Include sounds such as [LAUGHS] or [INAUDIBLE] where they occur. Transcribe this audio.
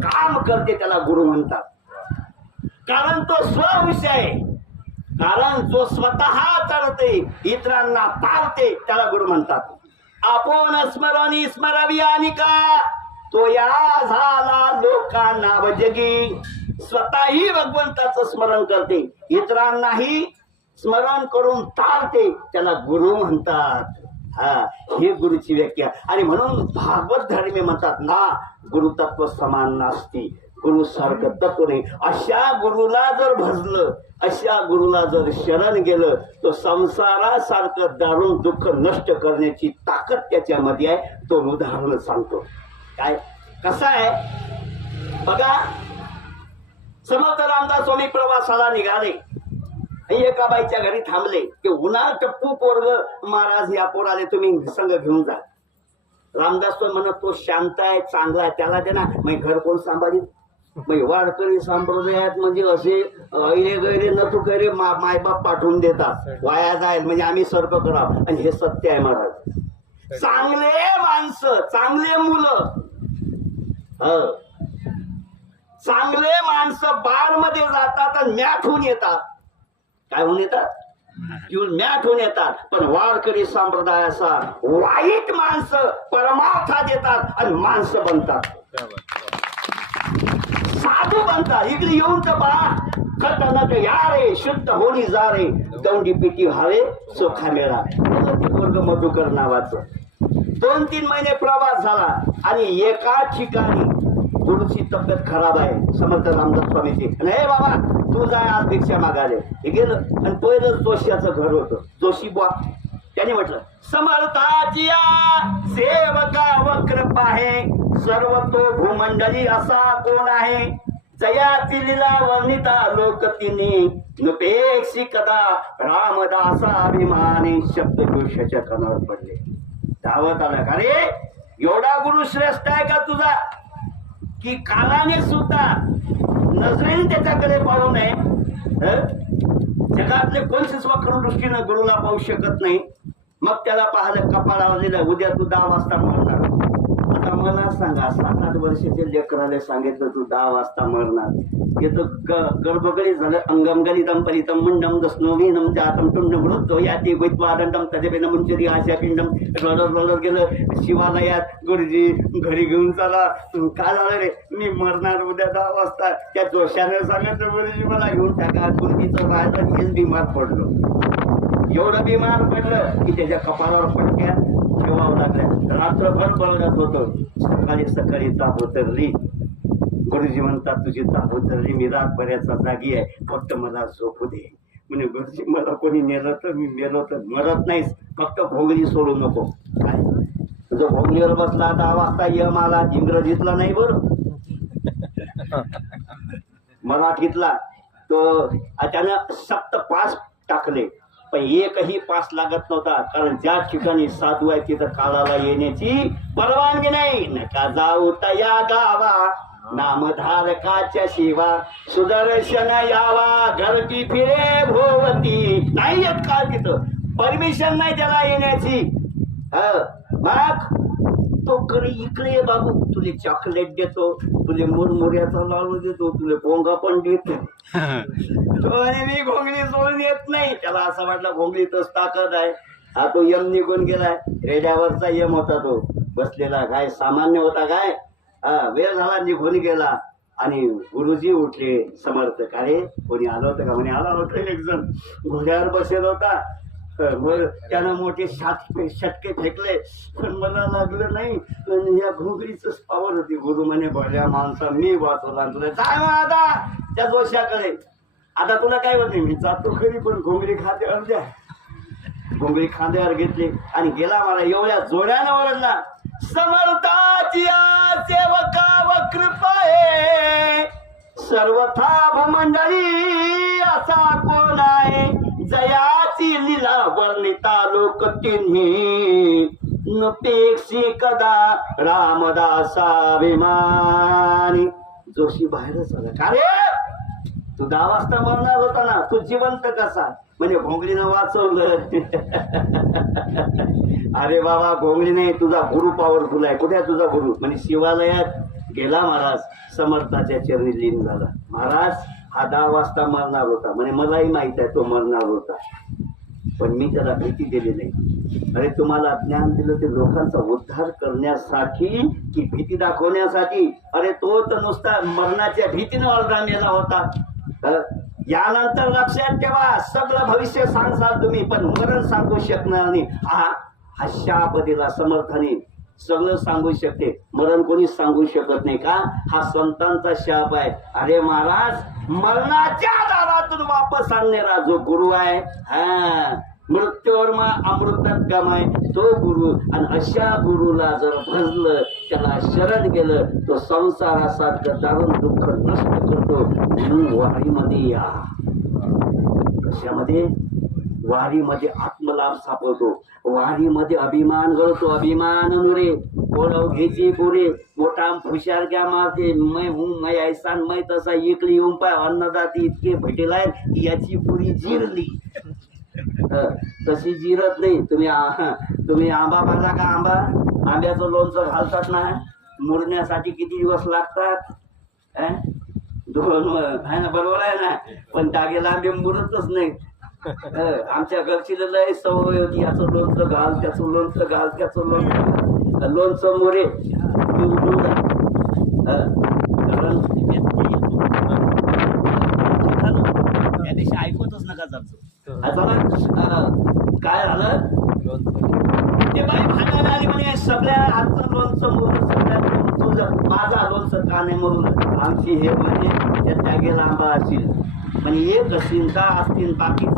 काम करते त्याला गुरु म्हणतात. कारण तो स्वविषय आहे. कारण जो स्वतः चढते इतरांना तारते त्याला गुरु म्हणतात. आपण स्मरणी स्मरावी आणि का? तो या झाला लोकांना वजगी स्वतःही भगवंताचं स्मरण करते. इतरांनाही स्मरण करून तारते त्याला गुरु म्हणतात. हा ही गुरुची व्याख्या. आणि म्हणून भागवत धर्मी म्हणतात ना गुरुतत्व समान नास्ती गुरु सारखं तत्व नाही. अशा गुरुला जर भजलं अशा गुरुला जर शरण गेलं तर संसारासारखं दारुण दुःख नष्ट करण्याची ताकद त्याच्यामध्ये आहे तो उदाहरण सांगतो. काय? कसं आहे? बघा समर्थ रामदास स्वामी प्रवासाला निघाले. एका बाईच्या घरी थांबले. की उन्हा टप्पू पोरग महाराज या पोराले तुम्ही संघ घेऊन जा. रामदास तो म्हणत तो शांत आहे चांगला आहे त्याला दे ना. मग घर कोण सांभाळीत मग वारकरी संप्रदायात म्हणजे असे ऐरे गैरे न तू कैरे मा मायबाप पाठवून देतात. वाया जाईल म्हणजे आम्ही सर्प करावं. आणि हे सत्य आहे महाराज. चांगले माणसं चांगले मुलं. हो. चांगले माणसं बारमध्ये जातात आणि मॅट होऊन येतात. काय होऊन येतात? येऊन मॅट होऊन येतात. पण वारकरी संप्रदायाचा वाईट माणसं परमार्थात येतात आणि माणसं बनतात. साधू बनतात. इकडे येऊन तर पहा खतनक या रे शुद्ध होणी जा रे. दौंडी पिटी व्हावे सोखा मेळा. वर्ग मधुकर नावाचं. दोन तीन महिने प्रवास झाला आणि एका ठिकाणी गुरुची तब्येत खराब आहे समर्थ रामदास स्वामीची. आणि हे बाबा तू जाय आज भिक्षा मागायला. हे गेलं आणि पहिलं जोशियाचं घर होतं. जोशी बुवा. त्याने म्हटलं समर्थाची सेवका वक्र पाहे सर्व तो भूमंडळी असा कोण आहे? जयाची लिला वर्णिता लोक तिने नुपेक्षी कदा रामदासा अभिमाने. शब्द जोशाच्या कानावर पडले. धावत आला का रे? एवढा गुरु श्रेष्ठ आहे का तुझा? की कालाने सुद्धा नजरेने त्याच्याकडे पाहू नये. जगातले कोणतेच वक्र दृष्टीनं गुरुला पाहू शकत नाही मग त्याला पाहायला कपाळावर लिहिलं उद्या तू दहा वाजता मारणार. आता मला सांगा सात आठ वर्षाचे लेकराला सांगितलं तू दहा वाजता मरणार. हे तर ग- गर्भगडी झालं अंगम गलितम परितम मुंडम दस्नोवीनम जातम टुंडम वृद्धो याती वैत्वादंडम तदेपेन मुंचरी आशा पिंडम रडत रडत गेलं शिवालयात गुरुजी घरी घेऊन चला. काय झालं रे? मी मरणार उद्या दहा वाजता. त्या जोशाने सांगितलं गुरुजी मला घेऊन टाका. गुरुजीचं राहायचं हेच बिमार पडलो. एवढं बिमार पडलं की त्याच्या कपाळावर पडक्यात ठेवावं लागल्या रात्रभर बळगत होतं सकाळी सकाळी ताप उतरली गुरुजी म्हणतात तुझी ताप उतरली मी रात बऱ्याचा जागी आहे फक्त मला झोपू दे. म्हणे गुरुजी मला कोणी नेलं तर मी मेलो तर मरत नाहीस फक्त भोंगली सोडू नको. काय? तुझं भोंगलीवर बसला दहा वाजता यम आला इंग्रजीतला नाही बरं? [LAUGHS] मराठीतला. तो त्यानं सक्त पास टाकले. पण एकही पास लागत नव्हता. कारण ज्या ठिकाणी साधू आहे तिथं काळाला येण्याची परवानगी नाही. नका जाऊ तया गावा. नामधारकाच्या शिवा. सुदर्शन यावा. गर्दी फिरे भोवती. नाही येत का तिथं. परमिशन नाही त्याला येण्याची. ह? मग? तो कडे इकडे ये बाबू. तुले चॉकलेट देतो तुले मुरमुऱ्याचा लाडू देतो तुले पोंगा पण देतो. [LAUGHS] तो म्हणे मी घोंगडी सोडून येत नाही. त्याला असं वाटलं घोंगडीतच ताकद आहे. हा तो यम निघून गेलाय. रेड्यावरचा यम होता तो. बसलेला काय सामान्य होता काय हा वेळ झाला निघून गेला. आणि गुरुजी उठले समर्थक अरे कोणी आलं होतं का? म्हणे आला होता एक जण. घोड्यावर बसेल होता. मग त्यानं मोठे सात षटके फेकले. पण मला लागलं नाही. पण या घोगरीच पावर होती. गुरु म्हणे भल्या माणसा मी वाचवला तुला जाय मग आता त्या दोषाकडे आता तुला काय होत? मी जातो खरी पण घोंगरी खाते अर्ध्या घोंगरी खांद्यावर घेतली आणि गेला मला. एवढ्या जोड्यानं ओरडला समर्थाची सेवका व कृपा सर्वथा भमंडळी असा कोण आहे? जया तिला वर्णिता लोक तिन्ही. नपेक्षी कदा रामदासाभिमानी. जोशी बाहेरच आला. का रे? तू दहा वाजता मरणार होता ना. तू जिवंत कसा? म्हणजे घोंगडीनं वाचवलं. [LAUGHS] अरे बाबा भोंगडीने तुझा गुरु पॉवरफुल आहे. कुठे तुझा गुरु? म्हणजे शिवालयात गेला महाराज. समर्थाच्या चरणी लीन झाला. महाराज हा दहा वाजता मरणार होता. म्हणजे मलाही माहीत आहे तो मरणार होता. पण मी त्याला भीती दिली नाही. अरे तुम्हाला ज्ञान दिलं ते लोकांचा उद्धार करण्यासाठी की भीती दाखवण्यासाठी? अरे तो तर नुसता मरणाच्या भीतीनं अर्धा मेला होता यानंतर लक्षात ठेवा सगळं भविष्य सांगसाल तुम्ही पण मरण सांगू शकणार नाही. हा हा शाप समर्थाने सगळं सांगू शकते. मरण कोणीच सांगू शकत नाही का? हा संतांचा शाप आहे. अरे महाराज मरणाच्या दारातून वापस आणणारा जो गुरु आहे हा मृत्यूवर अमृतात कामाय तो गुरु आणि अशा गुरुला जर भजलं त्याला शरण गेलं तो संसारासारखं दारुण दुःख नष्ट करतो. म्हणून वारीमध्ये या. कशामध्ये? वारीमध्ये आत्मलाभ सापडतो. वारीमध्ये अभिमान गळतो. अभिमान नुरे बोलव घ्यायची पुरे. मोठा हुशार घ्या मारते. मै हूं मै ऐसान मै तसा इकडे येऊन पाय. अन्नदाती इतके भेटेलाय की याची पुरी जिरली. तशी जिरत नाही. तुम्ही तुम्ही आंबा पाहिला का आंबा? आंब्याचं लोणचं घालतात ना? मुरण्यासाठी किती दिवस लागतात? दोन आहे ना? बरोबर आहे ना? पण दागे आंबे मुरतच नाही आमच्या घरचीला लय सवय होती. याचं लोणचं घाल त्याचं लोणचं घाल त्याचं लोणचं. लोणचं मोरे. उठून जा. हं, कारण त्या दिवशी ऐकतच नका जातो. आता ना अं, काय झालं? ते बाई भांडायला आली म्हणे सगळ्या आजचं लोणचं मोरून सगळ्या तुझं माझा लोणचं का नाही म्हणून आमची हे म्हणजे त्या जागेला आंबा असेल म्हणजे एक असेल का असतील बाकीचे.